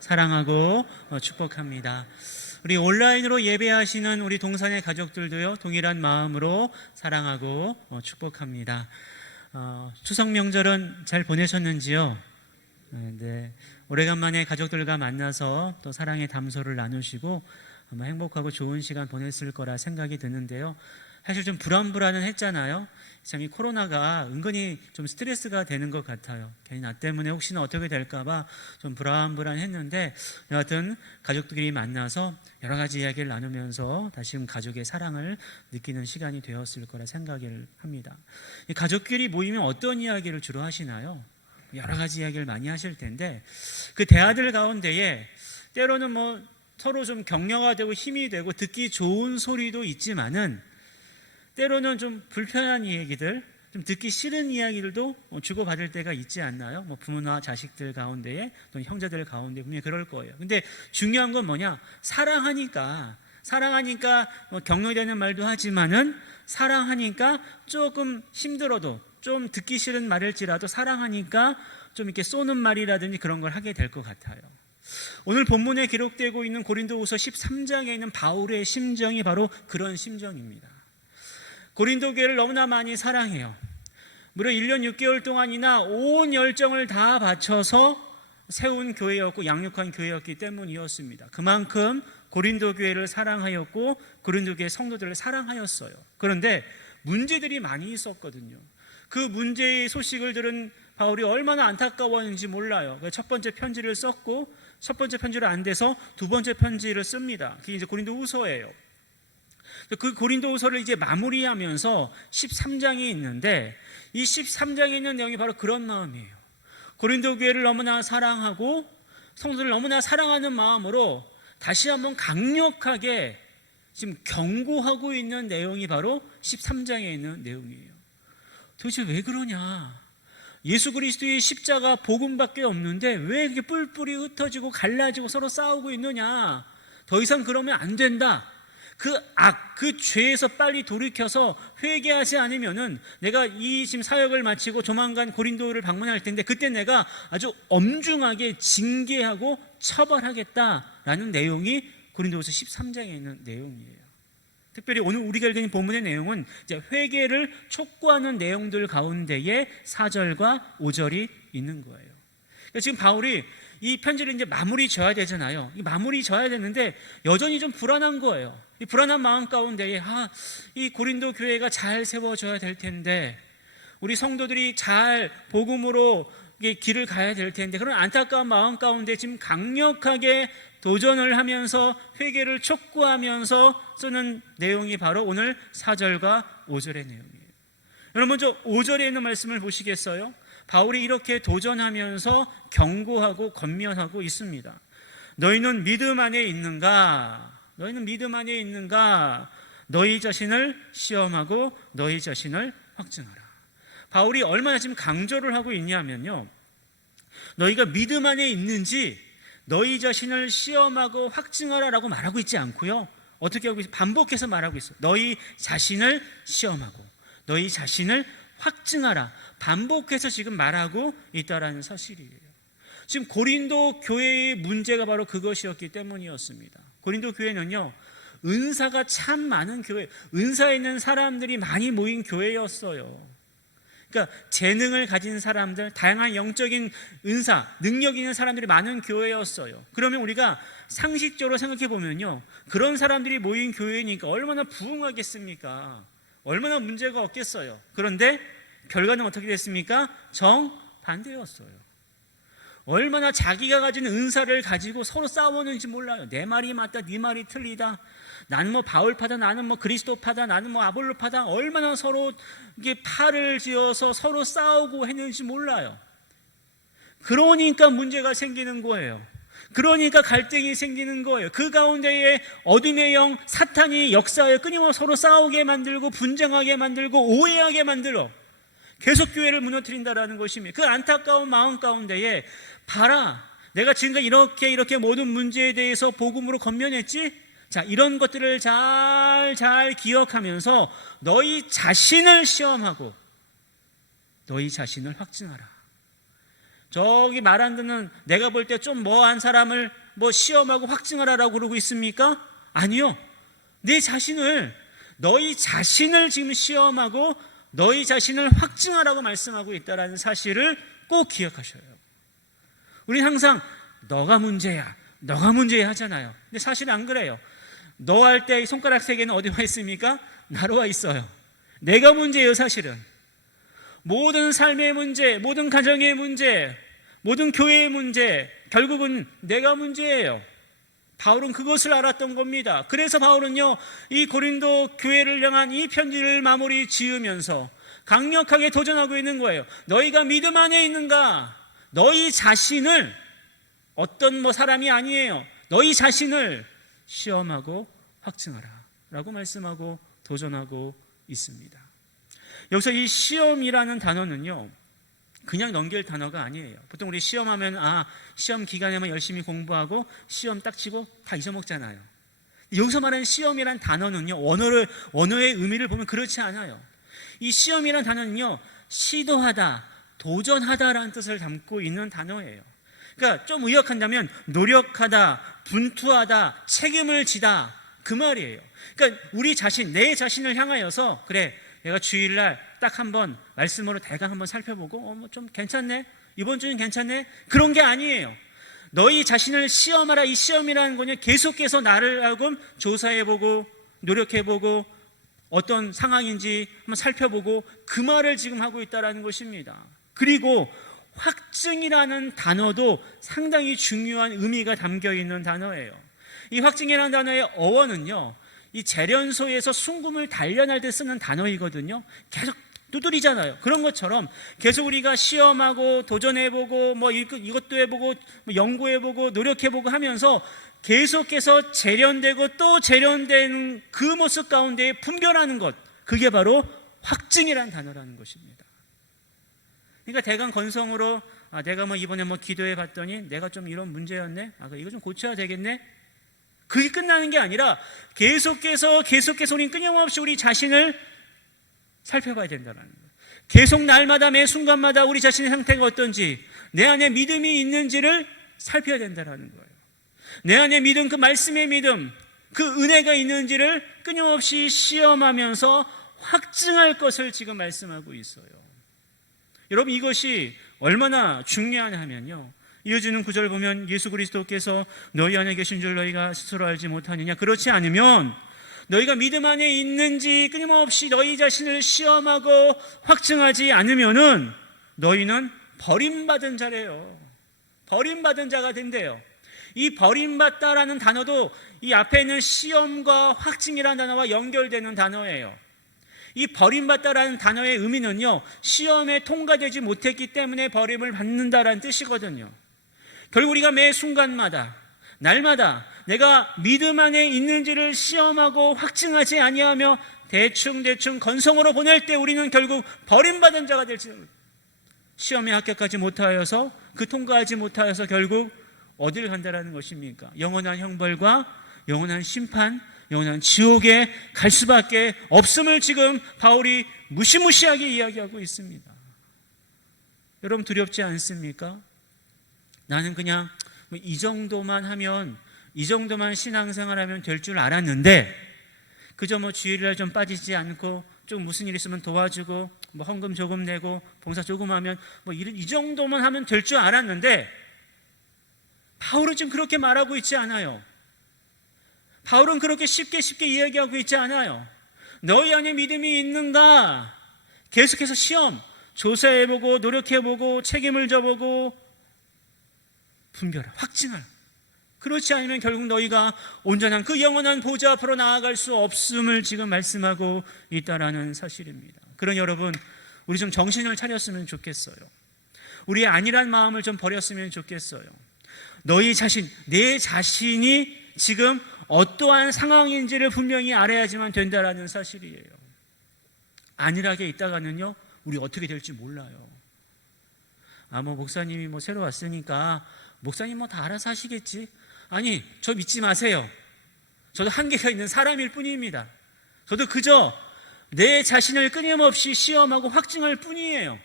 사랑하고 축복합니다. 우리 온라인으로 예배하시는 우리 동산의 가족들도요, 동일한 마음으로 사랑하고 축복합니다. 추석 명절은 잘 보내셨는지요? 네, 오래간만에 가족들과 만나서 또 사랑의 담소를 나누시고 아마 행복하고 좋은 시간 보냈을 거라 생각이 드는데요. 사실 좀 불안불안은 했잖아요. 참 이 코로나가 은근히 좀 스트레스가 되는 것 같아요. 괜히 나 때문에 혹시나 어떻게 될까봐 좀 불안불안했는데, 여하튼 가족들이 만나서 여러 가지 이야기를 나누면서 다시금 가족의 사랑을 느끼는 시간이 되었을 거라 생각을 합니다. 이 가족끼리 모이면 어떤 이야기를 주로 하시나요? 여러 가지 이야기를 많이 하실 텐데, 그 대화들 가운데에 때로는 서로 좀 격려가 되고 힘이 되고 듣기 좋은 소리도 있지만은, 때로는 좀 불편한 얘기들, 좀 듣기 싫은 이야기들도 주고받을 때가 있지 않나요? 부모나 자식들 가운데에 또 형제들 가운데 분명히 그럴 거예요. 근데 중요한 건 뭐냐? 사랑하니까 격려되는 말도 하지만은, 사랑하니까 조금 힘들어도, 좀 듣기 싫은 말일지라도 사랑하니까 좀 이렇게 쏘는 말이라든지 그런 걸 하게 될 것 같아요. 오늘 본문에 기록되고 있는 고린도후서 13장에 있는 바울의 심정이 바로 그런 심정입니다. 고린도 교회를 너무나 많이 사랑해요. 무려 1년 6개월 동안이나 온 열정을 다 바쳐서 세운 교회였고 양육한 교회였기 때문이었습니다. 그만큼 고린도 교회를 사랑하였고 고린도 교회 성도들을 사랑하였어요. 그런데 문제들이 많이 있었거든요. 그 문제의 소식을 들은 바울이 얼마나 안타까웠는지 몰라요. 첫 번째 편지를 썼고, 첫 번째 편지를 안 돼서 두 번째 편지를 씁니다. 그게 이제 고린도후서예요. 그 고린도후서를 이제 마무리하면서 13장이 있는데, 이 13장에 있는 내용이 바로 그런 마음이에요. 고린도 교회를 너무나 사랑하고 성도를 너무나 사랑하는 마음으로 다시 한번 강력하게 지금 경고하고 있는 내용이 바로 13장에 있는 내용이에요. 도대체 왜 그러냐? 예수 그리스도의 십자가 복음밖에 없는데 왜 이렇게 뿔뿔이 흩어지고 갈라지고 서로 싸우고 있느냐? 더 이상 그러면 안 된다. 그 죄에서 빨리 돌이켜서 회개하지 않으면은 내가 이 지금 사역을 마치고 조만간 고린도를 방문할 텐데, 그때 내가 아주 엄중하게 징계하고 처벌하겠다라는 내용이 고린도후서 13장에 있는 내용이에요. 특별히 오늘 우리가 읽은 본문의 내용은 이제 회개를 촉구하는 내용들 가운데에 4절과 5절이 있는 거예요. 그러니까 지금 바울이 이 편지를 이제 마무리 져야 되잖아요. 이 마무리 져야 되는데 여전히 좀 불안한 거예요. 이 불안한 마음 가운데에 이 고린도 교회가 잘 세워져야 될 텐데, 우리 성도들이 잘 복음으로 길을 가야 될 텐데, 그런 안타까운 마음 가운데 지금 강력하게 도전을 하면서 회개를 촉구하면서 쓰는 내용이 바로 오늘 4절과 5절의 내용이에요. 여러분 먼저 5절에 있는 말씀을 보시겠어요? 바울이 이렇게 도전하면서 경고하고 권면하고 있습니다. 너희는 믿음 안에 있는가? 너희는 믿음 안에 있는가? 너희 자신을 시험하고 너희 자신을 확증하라. 바울이 얼마나 지금 강조를 하고 있냐면요, 너희가 믿음 안에 있는지 너희 자신을 시험하고 확증하라라고 말하고 있지 않고요, 어떻게 하고 있어요? 반복해서 말하고 있어요. 너희 자신을 시험하고 너희 자신을 확증하라. 반복해서 지금 말하고 있다라는 사실이에요. 지금 고린도 교회의 문제가 바로 그것이었기 때문이었습니다. 고린도 교회는요, 은사가 참 많은 교회, 은사 있는 사람들이 많이 모인 교회였어요. 그러니까 재능을 가진 사람들, 다양한 영적인 은사, 능력 있는 사람들이 많은 교회였어요. 그러면 우리가 상식적으로 생각해 보면요, 그런 사람들이 모인 교회니까 얼마나 부흥하겠습니까? 얼마나 문제가 없겠어요. 그런데 결과는 어떻게 됐습니까? 정반대였어요. 얼마나 자기가 가진 은사를 가지고 서로 싸웠는지 몰라요. 내 말이 맞다, 네 말이 틀리다. 나는 바울파다, 나는 그리스도파다, 나는 아볼로파다. 얼마나 서로 이게 팔을 지어서 서로 싸우고 했는지 몰라요. 그러니까 문제가 생기는 거예요. 그러니까 갈등이 생기는 거예요. 그 가운데에 어둠의 영 사탄이 역사에 끊임없이 서로 싸우게 만들고 분쟁하게 만들고 오해하게 만들어 계속 교회를 무너뜨린다라는 것입니다. 그 안타까운 마음 가운데에 봐라, 내가 지금까지 이렇게 모든 문제에 대해서 복음으로 권면했지? 자, 이런 것들을 잘 기억하면서 너희 자신을 시험하고 너희 자신을 확증하라. 저기 말 안 듣는 내가 볼 때 좀 뭐한 사람을 뭐 시험하고 확증을 하라고 그러고 있습니까? 아니요. 너희 자신을 지금 시험하고 너희 자신을 확증하라고 말씀하고 있다는 사실을 꼭 기억하셔요. 우리는 항상 너가 문제야 하잖아요. 근데 사실 안 그래요. 너 할 때 손가락 세 개는 어디 와 있습니까? 나로 와 있어요. 내가 문제예요. 사실은 모든 삶의 문제, 모든 가정의 문제, 모든 교회의 문제, 결국은 내가 문제예요. 바울은 그것을 알았던 겁니다. 그래서 바울은요, 이 고린도 교회를 향한 이 편지를 마무리 지으면서 강력하게 도전하고 있는 거예요. 너희가 믿음 안에 있는가? 너희 자신을, 어떤 사람이 아니에요. 너희 자신을 시험하고 확증하라 라고 말씀하고 도전하고 있습니다. 여기서 이 시험이라는 단어는요, 그냥 넘길 단어가 아니에요. 보통 우리 시험하면 시험 기간에만 열심히 공부하고 시험 딱 치고 다 잊어먹잖아요. 여기서 말하는 시험이란 단어는요, 원어의 의미를 보면 그렇지 않아요. 이 시험이란 단어는요, 시도하다, 도전하다라는 뜻을 담고 있는 단어예요. 그러니까 좀 의역한다면 노력하다, 분투하다, 책임을 지다, 그 말이에요. 그러니까 우리 자신, 내 자신을 향하여서 그래, 내가 주일날 딱 한번 말씀으로 대강 한번 살펴보고 좀 괜찮네? 이번 주는 괜찮네? 그런 게 아니에요. 너희 자신을 시험하라. 이 시험이라는 거는 계속해서 나를 하여금 조사해보고 노력해보고 어떤 상황인지 한번 살펴보고 그 말을 지금 하고 있다는 것입니다. 그리고 확증이라는 단어도 상당히 중요한 의미가 담겨있는 단어예요. 이 확증이라는 단어의 어원은요, 이 재련소에서 순금을 단련할 때 쓰는 단어이거든요. 계속 두드리잖아요. 그런 것처럼 계속 우리가 시험하고 도전해보고 이것도 해보고 연구해보고 노력해보고 하면서 계속해서 재련되고 또 재련되는 그 모습 가운데 분별하는 것, 그게 바로 확증이라는 단어라는 것입니다. 그러니까 대강 건성으로 내가 이번에 기도해 봤더니 내가 좀 이런 문제였네, 이거 좀 고쳐야 되겠네, 그게 끝나는 게 아니라 계속해서 우리는 끊임없이 우리 자신을 살펴봐야 된다는 거예요. 계속 날마다 매 순간마다 우리 자신의 상태가 어떤지, 내 안에 믿음이 있는지를 살펴야 된다는 거예요. 내 안에 믿음, 그 말씀의 믿음, 그 은혜가 있는지를 끊임없이 시험하면서 확증할 것을 지금 말씀하고 있어요. 여러분, 이것이 얼마나 중요하냐면요, 이어지는 구절을 보면 예수 그리스도께서 너희 안에 계신 줄 너희가 스스로 알지 못하느냐. 그렇지 않으면 너희가 믿음 안에 있는지 끊임없이 너희 자신을 시험하고 확증하지 않으면은 너희는 버림받은 자래요. 버림받은 자가 된대요. 이 버림받다라는 단어도 이 앞에 있는 시험과 확증이라는 단어와 연결되는 단어예요. 이 버림받다라는 단어의 의미는요, 시험에 통과되지 못했기 때문에 버림을 받는다라는 뜻이거든요. 결국 우리가 매 순간마다 날마다 내가 믿음 안에 있는지를 시험하고 확증하지 아니하며 대충 건성으로 보낼 때 우리는 결국 버림받은 자가 될지, 시험에 합격하지 못하여서 통과하지 못하여서 결국 어디를 간다라는 것입니까? 영원한 형벌과 영원한 심판, 영원한 지옥에 갈 수밖에 없음을 지금 바울이 무시무시하게 이야기하고 있습니다. 여러분, 두렵지 않습니까? 나는 그냥 이 정도만 하면, 이 정도만 신앙생활하면 될 줄 알았는데, 그저 주일날 좀 빠지지 않고 좀 무슨 일 있으면 도와주고 헌금 조금 내고 봉사 조금 하면 이 정도만 하면 될 줄 알았는데, 바울은 지금 그렇게 말하고 있지 않아요. 바울은 그렇게 쉽게 이야기하고 있지 않아요. 너희 안에 믿음이 있는가? 계속해서 시험, 조사해보고 노력해보고 책임을 져보고 분별하, 확증할. 그렇지 않으면 결국 너희가 온전한 그 영원한 보좌 앞으로 나아갈 수 없음을 지금 말씀하고 있다라는 사실입니다. 그러니 여러분, 우리 좀 정신을 차렸으면 좋겠어요. 우리의 안일한 마음을 좀 버렸으면 좋겠어요. 너희 자신, 내 자신이 지금 어떠한 상황인지를 분명히 알아야지만 된다라는 사실이에요. 안일하게 있다가는요, 우리 어떻게 될지 몰라요. 목사님이 새로 왔으니까 목사님 다 알아서 하시겠지. 아니, 저 믿지 마세요. 저도 한계가 있는 사람일 뿐입니다. 저도 그저 내 자신을 끊임없이 시험하고 확증할 뿐이에요.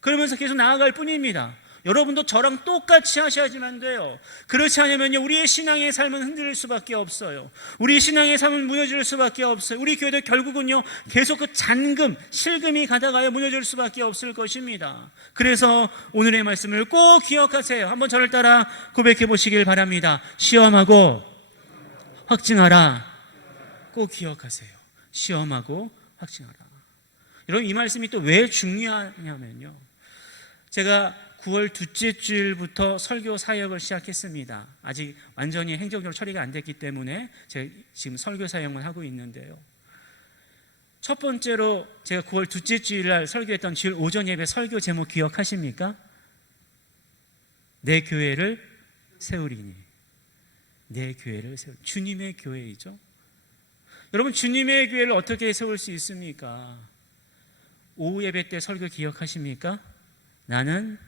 그러면서 계속 나아갈 뿐입니다. 여러분도 저랑 똑같이 하셔야지만 돼요. 그렇지 않으면요, 우리의 신앙의 삶은 흔들릴 수밖에 없어요. 우리의 신앙의 삶은 무너질 수밖에 없어요. 우리 교회도 결국은요, 계속 그 잔금, 실금이 가다가요, 무너질 수밖에 없을 것입니다. 그래서 오늘의 말씀을 꼭 기억하세요. 한번 저를 따라 고백해 보시길 바랍니다. 시험하고 확증하라. 꼭 기억하세요. 시험하고 확증하라. 여러분, 이 말씀이 또 왜 중요하냐면요, 제가 9월 둘째 주일부터 설교 사역을 시작했습니다. 아직 완전히 행정적으로 처리가 안 됐기 때문에 제가 지금 설교 사역만 하고 있는데요, 첫 번째로 제가 9월 둘째 주일날 설교했던 주일 오전 예배 설교 제목 기억하십니까? 내 교회를 세우리니. 내 교회를 세우리니. 주님의 교회이죠. 여러분, 주님의 교회를 어떻게 세울 수 있습니까? 오후 예배 때 설교 기억하십니까? 나는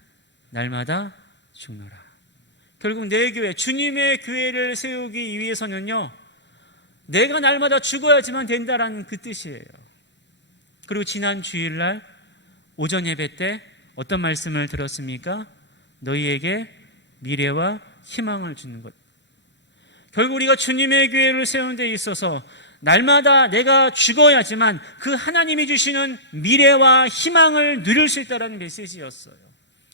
날마다 죽노라. 결국 내 교회, 주님의 교회를 세우기 위해서는요, 내가 날마다 죽어야지만 된다라는 그 뜻이에요. 그리고 지난 주일날 오전 예배 때 어떤 말씀을 들었습니까? 너희에게 미래와 희망을 주는 것. 결국 우리가 주님의 교회를 세우는 데 있어서 날마다 내가 죽어야지만 그 하나님이 주시는 미래와 희망을 누릴 수 있다는 메시지였어요.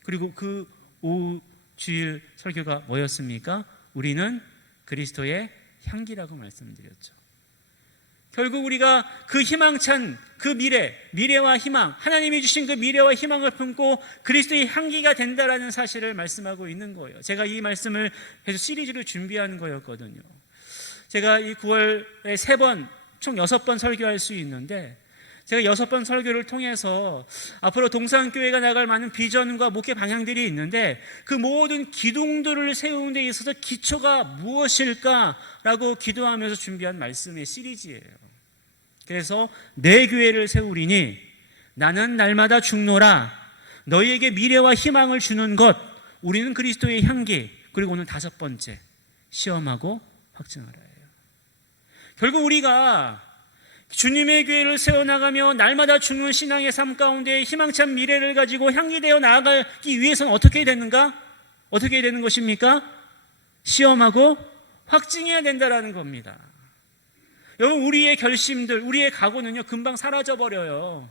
그리고 그 오후 주일 설교가 뭐였습니까? 우리는 그리스도의 향기라고 말씀드렸죠. 결국 우리가 그 희망찬 그 미래와 희망, 하나님이 주신 그 미래와 희망을 품고 그리스도의 향기가 된다라는 사실을 말씀하고 있는 거예요. 제가 이 말씀을 계속 시리즈로 준비하는 거였거든요. 제가 이 9월에 3번, 총 6번 설교할 수 있는데, 제가 6번 설교를 통해서 앞으로 동산교회가 나갈 많은 비전과 목회 방향들이 있는데, 그 모든 기둥들을 세우는 데 있어서 기초가 무엇일까라고 기도하면서 준비한 말씀의 시리즈예요. 그래서 내 교회를 세우리니 나는 날마다 죽노라. 너희에게 미래와 희망을 주는 것, 우리는 그리스도의 향기. 그리고 오늘 5번째, 시험하고 확증하라. 결국 우리가 주님의 교회를 세워나가며 날마다 죽는 신앙의 삶 가운데 희망찬 미래를 가지고 향기되어 나아가기 위해서는 어떻게 되는가? 어떻게 되는 것입니까? 시험하고 확증해야 된다는 겁니다. 여러분, 우리의 결심들, 우리의 각오는요, 금방 사라져버려요.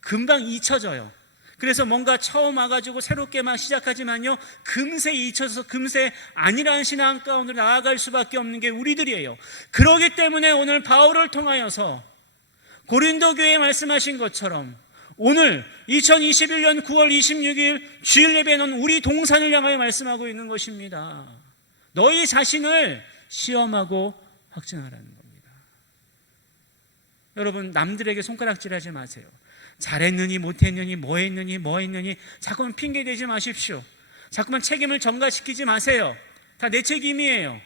금방 잊혀져요. 그래서 뭔가 처음 와가지고 새롭게 막 시작하지만요, 금세 잊혀서 금세 아니라는 신앙 가운데 나아갈 수밖에 없는 게 우리들이에요. 그렇기 때문에 오늘 바울을 통하여서 고린도 교회에 말씀하신 것처럼 오늘 2021년 9월 26일 주일 예배는 우리 동산을 향하여 말씀하고 있는 것입니다. 너희 자신을 시험하고 확증하라는 겁니다. 여러분, 남들에게 손가락질하지 마세요. 잘했느니 못했느니 뭐 했느니 자꾸만 핑계대지 마십시오. 자꾸만 책임을 전가시키지 마세요. 다 내 책임이에요.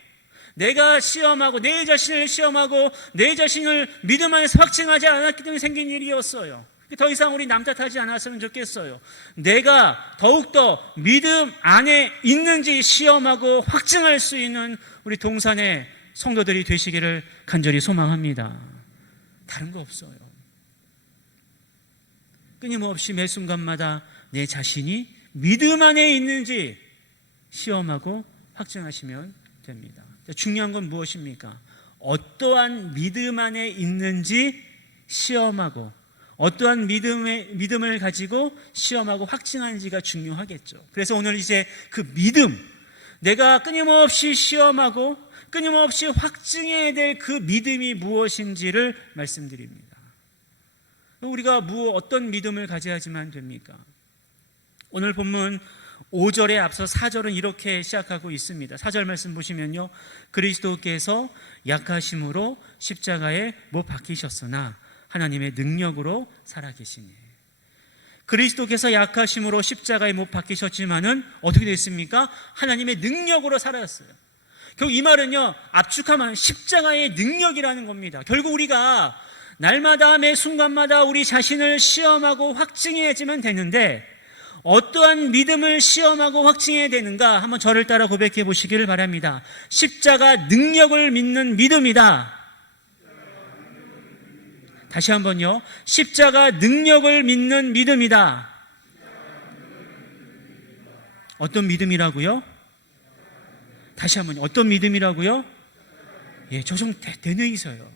내가 시험하고 내 자신을 시험하고 내 자신을 믿음 안에서 확증하지 않았기 때문에 생긴 일이었어요. 더 이상 우리 남 탓하지 않았으면 좋겠어요. 내가 더욱더 믿음 안에 있는지 시험하고 확증할 수 있는 우리 동산의 성도들이 되시기를 간절히 소망합니다. 다른 거 없어요. 끊임없이 매 순간마다 내 자신이 믿음 안에 있는지 시험하고 확증하시면 됩니다. 중요한 건 무엇입니까? 어떠한 믿음 안에 있는지 시험하고 어떠한 믿음을 가지고 시험하고 확증하는지가 중요하겠죠. 그래서 오늘 이제 그 믿음, 내가 끊임없이 시험하고 끊임없이 확증해야 될 그 믿음이 무엇인지를 말씀드립니다. 우리가 어떤 믿음을 가져야지만 됩니까? 오늘 본문 5절에 앞서 4절은 이렇게 시작하고 있습니다. 4절 말씀 보시면요, 그리스도께서 약하심으로 십자가에 못 박히셨으나 하나님의 능력으로 살아계시니. 그리스도께서 약하심으로 십자가에 못 박히셨지만은 어떻게 됐습니까? 하나님의 능력으로 살아졌어요. 결국 이 말은요, 압축하면 십자가의 능력이라는 겁니다. 결국 우리가 날마다 매 순간마다 우리 자신을 시험하고 확증해야지만 되는데, 어떠한 믿음을 시험하고 확증해야 되는가? 한번 저를 따라 고백해 보시기를 바랍니다. 십자가 능력을 믿는 믿음이다. 다시 한번요. 십자가 능력을 믿는 믿음이다. 어떤 믿음이라고요? 다시 한번 어떤 믿음이라고요? 예, 조정되어 있어요.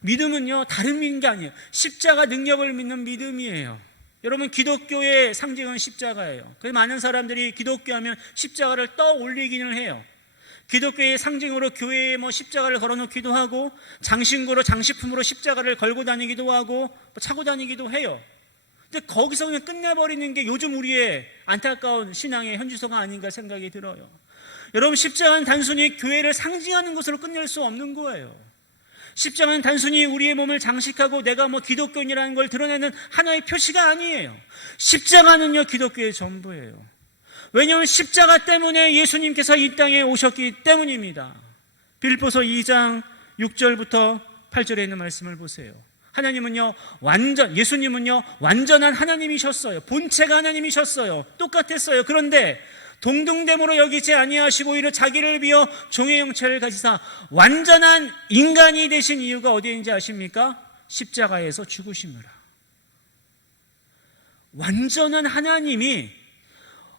믿음은요, 다른 믿는 게 아니에요. 십자가 능력을 믿는 믿음이에요. 여러분, 기독교의 상징은 십자가예요. 그래서 많은 사람들이 기독교 하면 십자가를 떠올리기는 해요. 기독교의 상징으로 교회에 십자가를 걸어놓기도 하고, 장신구로 장식품으로 십자가를 걸고 다니기도 하고, 차고 다니기도 해요. 근데 거기서 그냥 끝내버리는 게 요즘 우리의 안타까운 신앙의 현주소가 아닌가 생각이 들어요. 여러분, 십자가는 단순히 교회를 상징하는 것으로 끝낼 수 없는 거예요. 십자가는 단순히 우리의 몸을 장식하고 내가 기독교인이라는 걸 드러내는 하나의 표시가 아니에요. 십자가는요, 기독교의 전부예요. 왜냐하면 십자가 때문에 예수님께서 이 땅에 오셨기 때문입니다. 빌립보서 2장 6절부터 8절에 있는 말씀을 보세요. 예수님은요 완전한 하나님이셨어요. 본체가 하나님이셨어요. 똑같았어요. 그런데 동등됨으로 여기지 아니하시고 오히려 자기를 비어 종의 형체를 가지사 완전한 인간이 되신 이유가 어디에 있는지 아십니까? 십자가에서 죽으심이라. 완전한 하나님이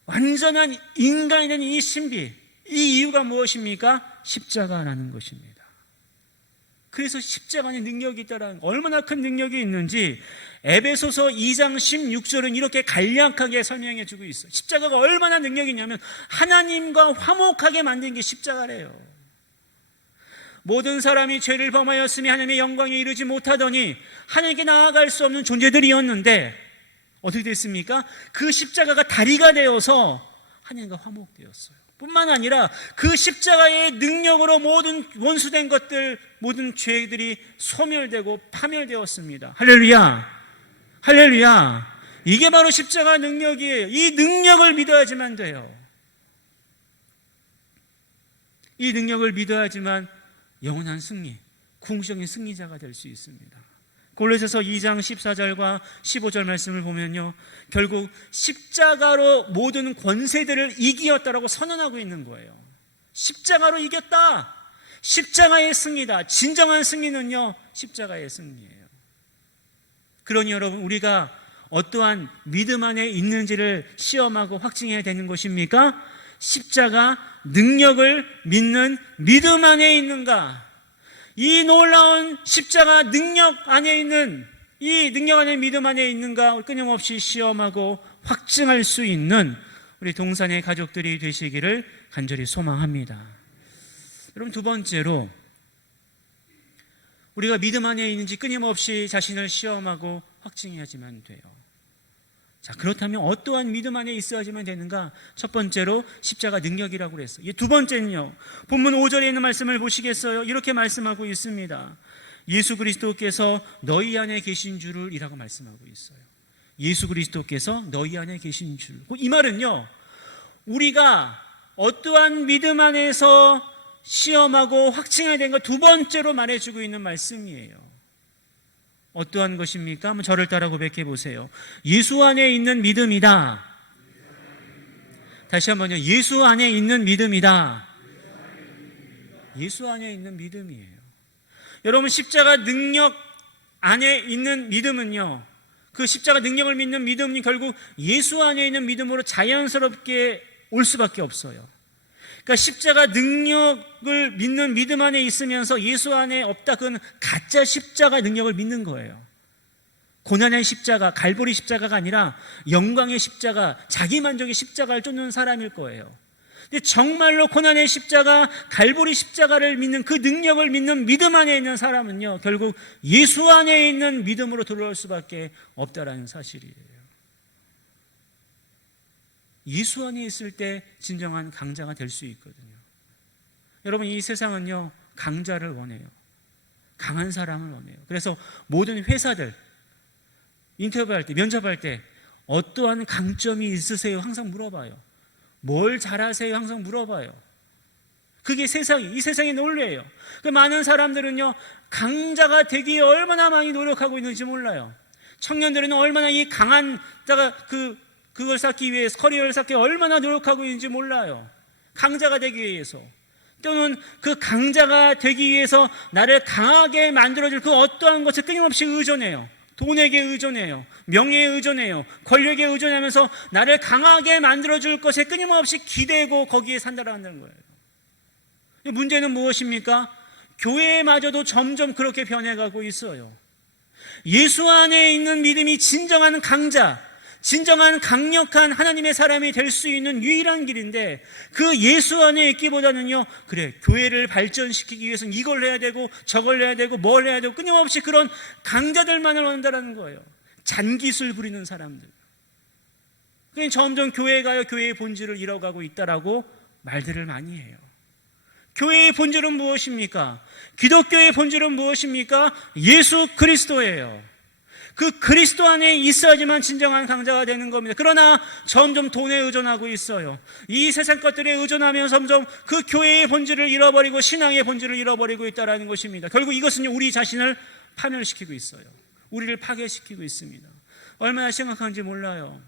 완전한 인간이 된 이 신비, 이 이유가 무엇입니까? 십자가라는 것입니다. 그래서 십자가에 능력이 있다라는, 얼마나 큰 능력이 있는지 에베소서 2장 16절은 이렇게 간략하게 설명해 주고 있어요. 십자가가 얼마나 능력이 있냐면 하나님과 화목하게 만든 게 십자가래요. 모든 사람이 죄를 범하였으며 하나님의 영광에 이르지 못하더니 하나님께 나아갈 수 없는 존재들이었는데 어떻게 됐습니까? 그 십자가가 다리가 되어서 하나님과 화목되었어요. 뿐만 아니라 그 십자가의 능력으로 모든 원수된 것들, 모든 죄들이 소멸되고 파멸되었습니다. 할렐루야, 할렐루야. 이게 바로 십자가 능력이에요. 이 능력을 믿어야지만 돼요. 이 능력을 믿어야지만 영원한 승리, 궁극적인 승리자가 될 수 있습니다. 골로새서 2장 14절과 15절 말씀을 보면요, 결국 십자가로 모든 권세들을 이기었다라고 선언하고 있는 거예요. 십자가로 이겼다. 십자가의 승리다. 진정한 승리는요, 십자가의 승리예요. 그러니 여러분, 우리가 어떠한 믿음 안에 있는지를 시험하고 확증해야 되는 것입니까? 십자가 능력을 믿는 믿음 안에 있는가? 이 놀라운 십자가 능력 안에 있는, 이 능력 안에 믿음 안에 있는가 끊임없이 시험하고 확증할 수 있는 우리 동산의 가족들이 되시기를 간절히 소망합니다. 여러분, 두 번째로 우리가 믿음 안에 있는지 끊임없이 자신을 시험하고 확증해야지만 돼요. 자, 그렇다면 어떠한 믿음 안에 있어야지만 되는가? 첫 번째로 십자가 능력이라고 그랬어요. 두 번째는요, 본문 5절에 있는 말씀을 보시겠어요? 이렇게 말씀하고 있습니다. 예수 그리스도께서 너희 안에 계신 줄을 이라고 말씀하고 있어요. 예수 그리스도께서 너희 안에 계신 줄. 이 말은요, 우리가 어떠한 믿음 안에서 시험하고 확증해야 되는 거 두 번째로 말해주고 있는 말씀이에요. 어떠한 것입니까? 한번 저를 따라 고백해 보세요. 예수 안에 있는 믿음이다. 다시 한번요. 예수 안에 있는 믿음이다. 예수 안에 있는 믿음이에요. 여러분, 십자가 능력 안에 있는 믿음은요, 그 십자가 능력을 믿는 믿음이 결국 예수 안에 있는 믿음으로 자연스럽게 올 수밖에 없어요. 그러니까 십자가 능력을 믿는 믿음 안에 있으면서 예수 안에 없다, 그건 가짜 십자가 능력을 믿는 거예요. 고난의 십자가, 갈보리 십자가가 아니라 영광의 십자가, 자기만족의 십자가를 쫓는 사람일 거예요. 근데 정말로 고난의 십자가, 갈보리 십자가를 믿는, 그 능력을 믿는 믿음 안에 있는 사람은요, 결국 예수 안에 있는 믿음으로 들어올 수밖에 없다라는 사실이에요. 예수 안에 있을 때 진정한 강자가 될 수 있거든요. 여러분, 이 세상은요, 강자를 원해요. 강한 사람을 원해요. 그래서 모든 회사들 인터뷰할 때, 면접할 때 어떠한 강점이 있으세요? 항상 물어봐요. 뭘 잘하세요? 항상 물어봐요. 그게 이 세상의 논리예요. 많은 사람들은요, 강자가 되기 위해 얼마나 많이 노력하고 있는지 몰라요. 청년들은 얼마나 이 강한 자가 그걸 쌓기 위해서, 커리어를 쌓기 위해 얼마나 노력하고 있는지 몰라요. 강자가 되기 위해서. 또는 그 강자가 되기 위해서 나를 강하게 만들어줄 그 어떠한 것에 끊임없이 의존해요. 돈에게 의존해요. 명예에 의존해요. 권력에 의존하면서 나를 강하게 만들어줄 것에 끊임없이 기대고 거기에 산다라는 거예요. 문제는 무엇입니까? 교회마저도 점점 그렇게 변해가고 있어요. 예수 안에 있는 믿음이 진정한 강자, 진정한 강력한 하나님의 사람이 될 수 있는 유일한 길인데, 그 예수 안에 있기보다는요, 그래, 교회를 발전시키기 위해서는 이걸 해야 되고 저걸 해야 되고 뭘 해야 되고 끊임없이 그런 강자들만을 원한다는 거예요. 잔기술 부리는 사람들. 그러니까 점점 교회가요, 교회의 본질을 잃어가고 있다라고 말들을 많이 해요. 교회의 본질은 무엇입니까? 기독교의 본질은 무엇입니까? 예수 그리스도예요. 그 그리스도 안에 있어야지만 진정한 강자가 되는 겁니다. 그러나 점점 돈에 의존하고 있어요. 이 세상 것들에 의존하면서 점점 그 교회의 본질을 잃어버리고 신앙의 본질을 잃어버리고 있다는 것입니다. 결국 이것은 우리 자신을 파멸시키고 있어요. 우리를 파괴시키고 있습니다. 얼마나 심각한지 몰라요.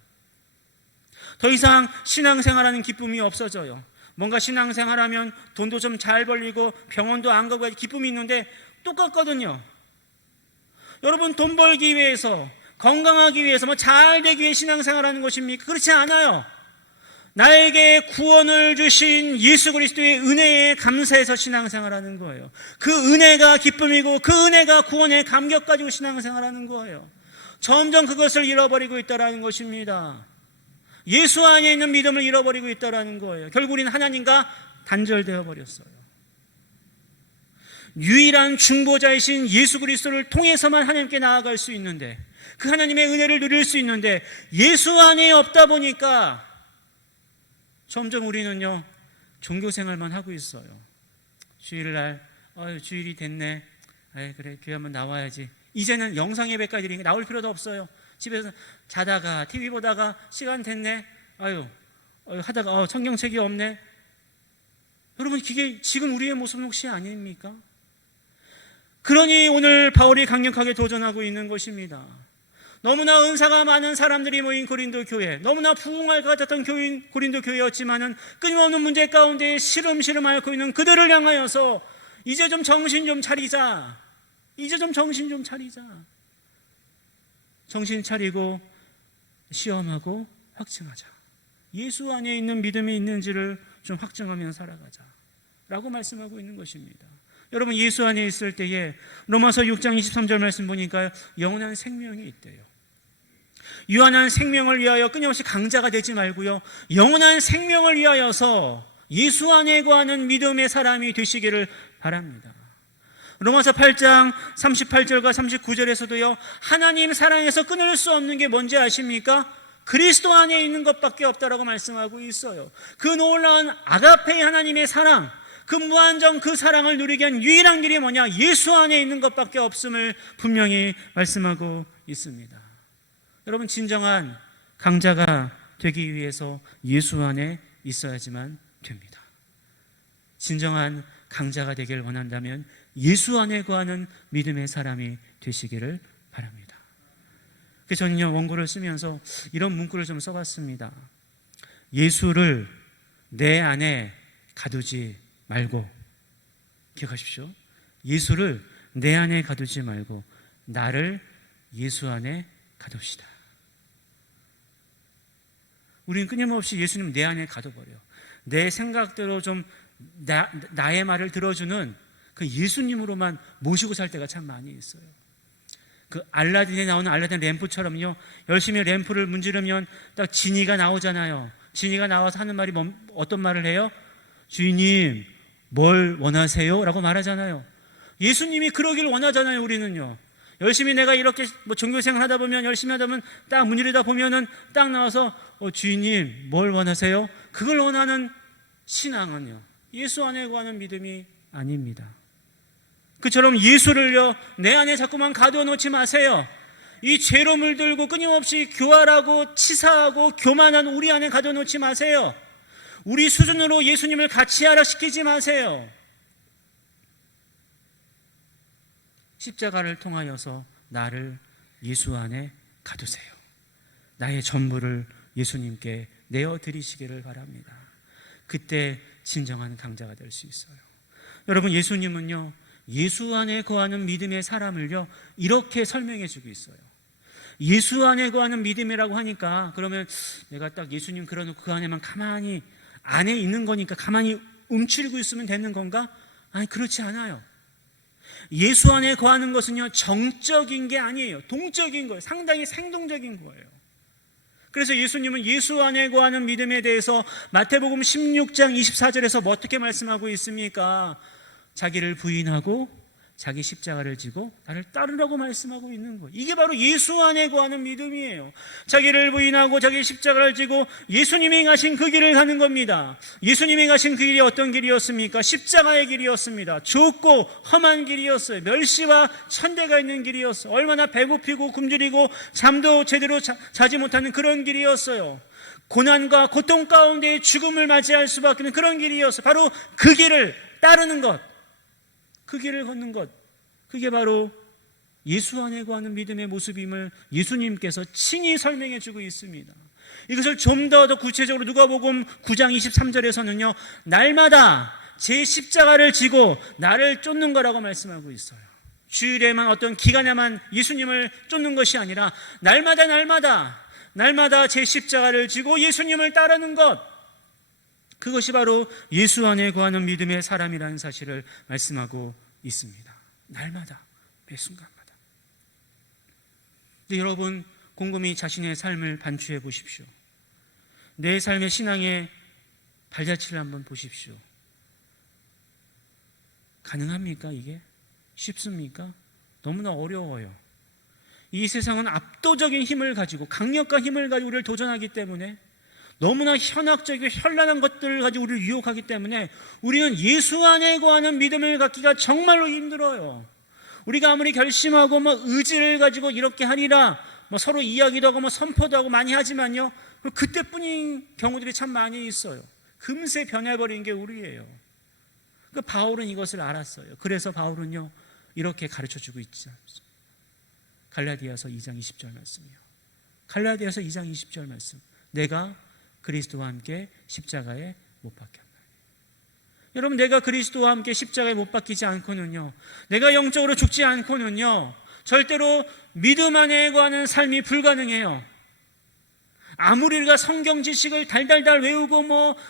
더 이상 신앙생활하는 기쁨이 없어져요. 뭔가 신앙생활하면 돈도 좀 잘 벌리고 병원도 안 가고 기쁨이 있는데 똑같거든요. 여러분, 돈 벌기 위해서, 건강하기 위해서, 잘 되기 위해 신앙생활하는 것입니까? 그렇지 않아요. 나에게 구원을 주신 예수 그리스도의 은혜에 감사해서 신앙생활하는 거예요. 그 은혜가 기쁨이고 그 은혜가 구원의 감격 가지고 신앙생활하는 거예요. 점점 그것을 잃어버리고 있다는 것입니다. 예수 안에 있는 믿음을 잃어버리고 있다는 거예요. 결국 우리는 하나님과 단절되어 버렸어요. 유일한 중보자이신 예수 그리스도를 통해서만 하나님께 나아갈 수 있는데, 그 하나님의 은혜를 누릴 수 있는데 예수 안에 없다 보니까 점점 우리는요, 종교생활만 하고 있어요. 주일날 주일이 됐네, 그래 교회 한번 나와야지. 이제는 영상 예배까지 이렇게 나올 필요도 없어요. 집에서 자다가 TV 보다가 시간 됐네, 하다가 성경책이 없네. 여러분, 이게 지금 우리의 모습은 혹시 아닙니까? 그러니 오늘 바울이 강력하게 도전하고 있는 것입니다. 너무나 은사가 많은 사람들이 모인 고린도 교회, 너무나 부흥할 것 같았던 고린도 교회였지만은 끊임없는 문제 가운데 시름시름 앓고 있는 그들을 향하여서 이제 좀 정신 좀 차리자. 이제 좀 정신 좀 차리자. 정신 차리고 시험하고 확증하자. 예수 안에 있는 믿음이 있는지를 좀 확증하며 살아가자 라고 말씀하고 있는 것입니다. 여러분, 예수 안에 있을 때에 로마서 6장 23절 말씀 보니까 영원한 생명이 있대요. 유한한 생명을 위하여 끊임없이 강자가 되지 말고요, 영원한 생명을 위하여서 예수 안에 거하는 믿음의 사람이 되시기를 바랍니다. 로마서 8장 38절과 39절에서도요, 하나님 사랑에서 끊을 수 없는 게 뭔지 아십니까? 그리스도 안에 있는 것밖에 없다라고 말씀하고 있어요. 그 놀라운 아가페 하나님의 사랑, 그 무한정 그 사랑을 누리게 한 유일한 길이 뭐냐? 예수 안에 있는 것밖에 없음을 분명히 말씀하고 있습니다. 여러분, 진정한 강자가 되기 위해서 예수 안에 있어야지만 됩니다. 진정한 강자가 되길 원한다면 예수 안에 거하는 믿음의 사람이 되시기를 바랍니다. 그래서 저는요, 원고를 쓰면서 이런 문구를 좀 써봤습니다. 예수를 내 안에 가두지 말고, 기억하십시오. 예수를 내 안에 가두지 말고 나를 예수 안에 가둡시다. 우리는 끊임없이 예수님 내 안에 가둬버려요. 내 생각대로 좀 나의 말을 들어주는 그 예수님으로만 모시고 살 때가 참 많이 있어요. 그 알라딘에 나오는 알라딘 램프처럼요, 열심히 램프를 문지르면 딱 지니가 나오잖아요. 지니가 나와서 하는 말이 어떤 말을 해요? 주인님, 뭘 원하세요? 라고 말하잖아요. 예수님이 그러길 원하잖아요. 우리는요, 열심히 내가 이렇게 종교생활 하다 보면, 열심히 하다 보면 딱 문지르다 보면은 딱 나와서 주인님, 뭘 원하세요? 그걸 원하는 신앙은요, 예수 안에 거하는 믿음이 아닙니다. 그처럼 예수를요, 내 안에 자꾸만 가두어 놓지 마세요. 이 죄로 물들고 끊임없이 교활하고 치사하고 교만한 우리 안에 가두어 놓지 마세요. 우리 수준으로 예수님을 같이 하락시키지 마세요. 십자가를 통하여서 나를 예수 안에 가두세요. 나의 전부를 예수님께 내어드리시기를 바랍니다. 그때 진정한 강자가 될 수 있어요. 여러분, 예수님은요, 예수 안에 거하는 믿음의 사람을요, 이렇게 설명해 주고 있어요. 예수 안에 거하는 믿음이라고 하니까 그러면 내가 딱 예수님 그려놓고 그 안에만 가만히 안에 있는 거니까 가만히 움츠리고 있으면 되는 건가? 아니, 그렇지 않아요. 예수 안에 거하는 것은요, 정적인 게 아니에요. 동적인 거예요. 상당히 생동적인 거예요. 그래서 예수님은 예수 안에 거하는 믿음에 대해서 마태복음 16장 24절에서 뭐 어떻게 말씀하고 있습니까? 자기를 부인하고 자기 십자가를 지고 나를 따르라고 말씀하고 있는 거예요. 이게 바로 예수 안에 거하는 믿음이에요. 자기를 부인하고 자기 십자가를 지고 예수님이 가신 그 길을 가는 겁니다. 예수님이 가신 그 길이 어떤 길이었습니까? 십자가의 길이었습니다. 좁고 험한 길이었어요. 멸시와 천대가 있는 길이었어요. 얼마나 배고프고 굶주리고 잠도 제대로 자지 못하는 그런 길이었어요. 고난과 고통 가운데 죽음을 맞이할 수밖에 없는 그런 길이었어요. 바로 그 길을 따르는 것, 그 길을 걷는 것, 그게 바로 예수 안에 거하는 믿음의 모습임을 예수님께서 친히 설명해 주고 있습니다. 이것을 좀 더 구체적으로 누가복음 9장 23절에서는요, 날마다 제 십자가를 지고 나를 쫓는 거라고 말씀하고 있어요. 주일에만 어떤 기간에만 예수님을 쫓는 것이 아니라 날마다 제 십자가를 지고 예수님을 따르는 것, 그것이 바로 예수 안에 거하는 믿음의 사람이라는 사실을 말씀하고 있습니다. 날마다, 매 순간마다. 근데 여러분, 곰곰이 자신의 삶을 반추해 보십시오. 내 삶의 신앙의 발자취를 한번 보십시오. 가능합니까, 이게? 쉽습니까? 너무나 어려워요. 이 세상은 압도적인 힘을 가지고, 강력한 힘을 가지고 우리를 도전하기 때문에, 너무나 현학적이고 현란한 것들을 가지고 우리를 유혹하기 때문에 우리는 예수 안에 거하는 믿음을 갖기가 정말로 힘들어요. 우리가 아무리 결심하고 의지를 가지고 이렇게 하리라 서로 이야기도 하고 선포도 하고 많이 하지만요, 그때뿐인 경우들이 참 많이 있어요. 금세 변해버린 게 우리예요. 바울은 이것을 알았어요. 그래서 바울은요, 이렇게 가르쳐주고 있지 않습니까? 갈라디아서 2장 20절 말씀이요. 갈라디아서 2장 20절 말씀. 내가 그리스도와 함께 십자가에 못 박혔나니. 여러분, 내가 그리스도와 함께 십자가에 못 박히지 않고는요, 내가 영적으로 죽지 않고는요, 절대로 믿음 안에 거하는 삶이 불가능해요. 아무리 우리가 성경 지식을 달달달 외우고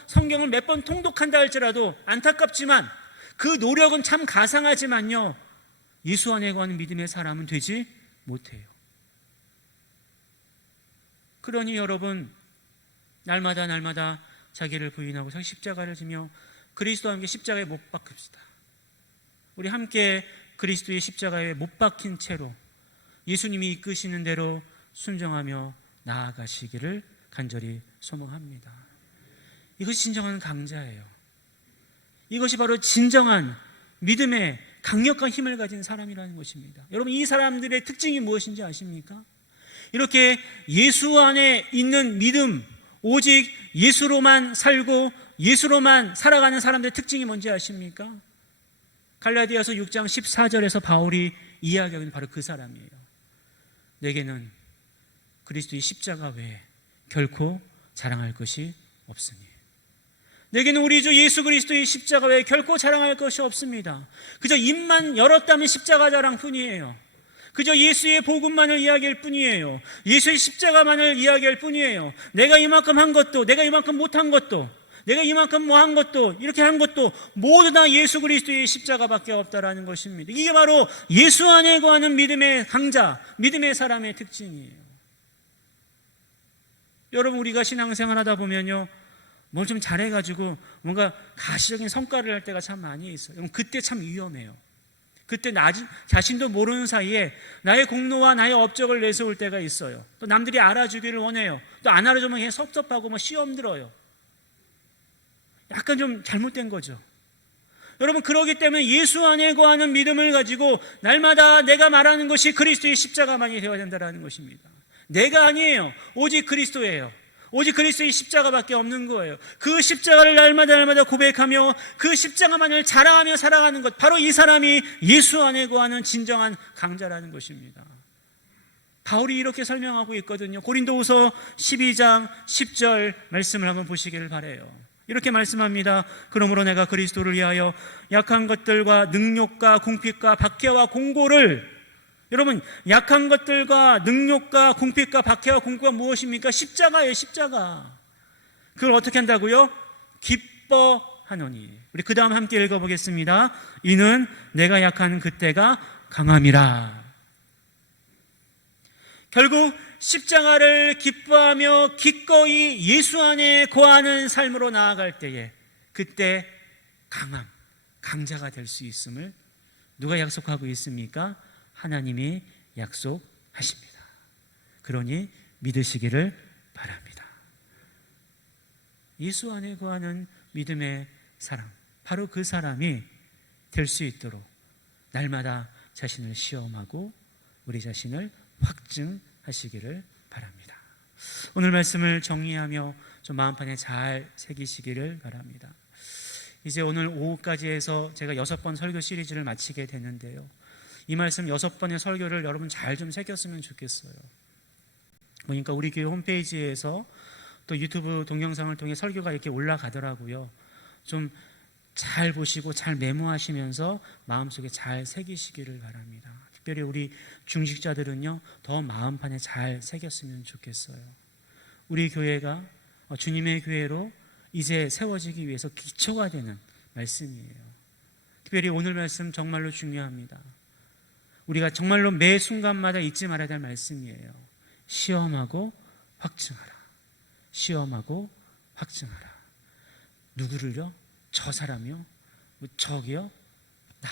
성경을 몇 번 통독한다 할지라도 안타깝지만 그 노력은 참 가상하지만요, 예수 안에 거하는 믿음의 사람은 되지 못해요. 그러니 여러분, 날마다 자기를 부인하고 자기 십자가를 지며 그리스도와 함께 십자가에 못 박힙시다. 우리 함께 그리스도의 십자가에 못 박힌 채로 예수님이 이끄시는 대로 순종하며 나아가시기를 간절히 소망합니다. 이것이 진정한 강자예요. 이것이 바로 진정한 믿음의 강력한 힘을 가진 사람이라는 것입니다. 여러분, 이 사람들의 특징이 무엇인지 아십니까? 이렇게 예수 안에 있는 믿음, 오직 예수로만 살고 예수로만 살아가는 사람들의 특징이 뭔지 아십니까? 갈라디아서 6장 14절에서 바울이 이야기하는 바로 그 사람이에요. 내게는 그리스도의 십자가 외에 결코 자랑할 것이 없으니. 내게는 우리 주 예수 그리스도의 십자가 외에 결코 자랑할 것이 없습니다. 그저 입만 열었다면 십자가 자랑 뿐이에요. 그저 예수의 복음만을 이야기할 뿐이에요. 예수의 십자가만을 이야기할 뿐이에요. 내가 이만큼 한 것도, 내가 이만큼 못한 것도, 내가 이만큼 한 것도, 이렇게 한 것도 모두 다 예수 그리스도의 십자가밖에 없다라는 것입니다. 이게 바로 예수 안에 거하는 믿음의 강자, 믿음의 사람의 특징이에요. 여러분, 우리가 신앙생활 하다 보면요, 뭘 좀 잘해가지고 뭔가 가시적인 성과를 할 때가 참 많이 있어요. 그때 참 위험해요. 그때 나 자신도 모르는 사이에 나의 공로와 나의 업적을 내세울 때가 있어요. 또 남들이 알아주기를 원해요. 또 안 알아주면 그냥 섭섭하고 시험 들어요. 약간 좀 잘못된 거죠. 여러분, 그러기 때문에 예수 안에 거하는 믿음을 가지고 날마다 내가 말하는 것이 그리스도의 십자가만이 되어야 된다는 것입니다. 내가 아니에요. 오직 그리스도예요. 오직 그리스도의 십자가밖에 없는 거예요. 그 십자가를 날마다 고백하며 그 십자가만을 자랑하며 살아가는 것, 바로 이 사람이 예수 안에 거하는 진정한 강자라는 것입니다. 바울이 이렇게 설명하고 있거든요. 고린도후서 12장 10절 말씀을 한번 보시기를 바라요. 이렇게 말씀합니다. 그러므로 내가 그리스도를 위하여 약한 것들과 능욕과 궁핍과 박해와 공고를 여러분, 약한 것들과 능욕과 궁핍과 박해와 공고가 무엇입니까? 십자가예요, 십자가. 그걸 어떻게 한다고요? 기뻐하노니. 우리 그 다음 함께 읽어보겠습니다. 이는 내가 약한 그때가 강함이라. 결국 십자가를 기뻐하며 기꺼이 예수 안에 거하는 삶으로 나아갈 때에 그때 강함, 강자가 될 수 있음을 누가 약속하고 있습니까? 하나님이 약속하십니다. 그러니 믿으시기를 바랍니다. 예수 안에 거하는 믿음의 사람, 바로 그 사람이 될 수 있도록 날마다 자신을 시험하고 우리 자신을 확증하시기를 바랍니다. 오늘 말씀을 정리하며 좀 마음판에 잘 새기시기를 바랍니다. 이제 오늘 오후까지 해서 제가 6번 설교 시리즈를 마치게 되는데요, 이 말씀 6번의 설교를 여러분 잘 좀 새겼으면 좋겠어요. 보니까 우리 교회 홈페이지에서 또 유튜브 동영상을 통해 설교가 이렇게 올라가더라고요. 좀 잘 보시고 잘 메모하시면서 마음속에 잘 새기시기를 바랍니다. 특별히 우리 중직자들은요, 더 마음판에 잘 새겼으면 좋겠어요. 우리 교회가 주님의 교회로 이제 세워지기 위해서 기초가 되는 말씀이에요. 특별히 오늘 말씀 정말로 중요합니다. 우리가 정말로 매 순간마다 잊지 말아야 될 말씀이에요. 시험하고 확증하라. 시험하고 확증하라. 누구를요? 저 사람이요? 저기요? 나.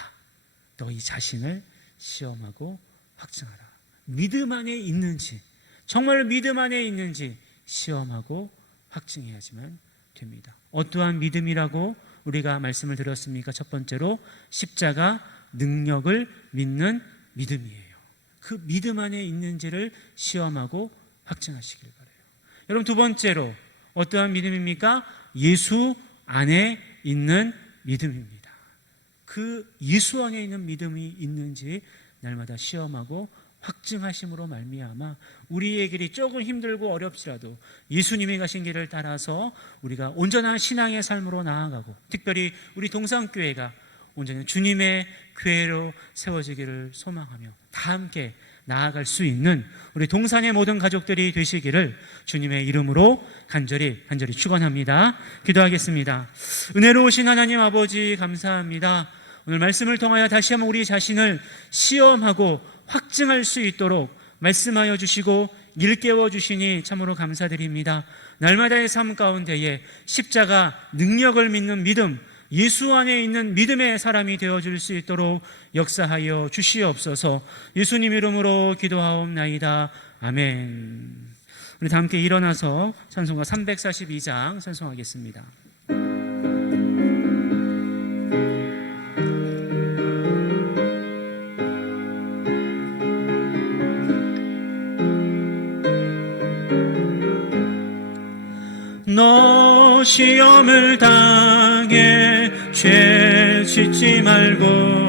너희 자신을 시험하고 확증하라. 믿음 안에 있는지, 정말로 믿음 안에 있는지 시험하고 확증해야지만 됩니다. 어떠한 믿음이라고 우리가 말씀을 들었습니까? 첫 번째로 십자가 능력을 믿는 믿음이에요. 그 믿음 안에 있는지를 시험하고 확증하시길 바라요. 여러분, 두 번째로 어떠한 믿음입니까? 예수 안에 있는 믿음입니다. 그 예수 안에 있는 믿음이 있는지 날마다 시험하고 확증하심으로 말미암아 우리의 길이 조금 힘들고 어렵지라도 예수님이 가신 길을 따라서 우리가 온전한 신앙의 삶으로 나아가고, 특별히 우리 동산교회가 온전히 주님의 교회로 세워지기를 소망하며 다 함께 나아갈 수 있는 우리 동산의 모든 가족들이 되시기를 주님의 이름으로 간절히 축원합니다. 기도하겠습니다. 은혜로우신 하나님 아버지, 감사합니다. 오늘 말씀을 통하여 다시 한번 우리 자신을 시험하고 확증할 수 있도록 말씀하여 주시고 일깨워 주시니 참으로 감사드립니다. 날마다의 삶 가운데에 십자가 능력을 믿는 믿음, 예수 안에 있는 믿음의 사람이 되어줄 수 있도록 역사하여 주시옵소서. 예수님 이름으로 기도하옵나이다. 아멘. 우리 다 함께 일어나서 찬송가 342장 찬송하겠습니다. 너 시험을 당해 죄 짓지 말고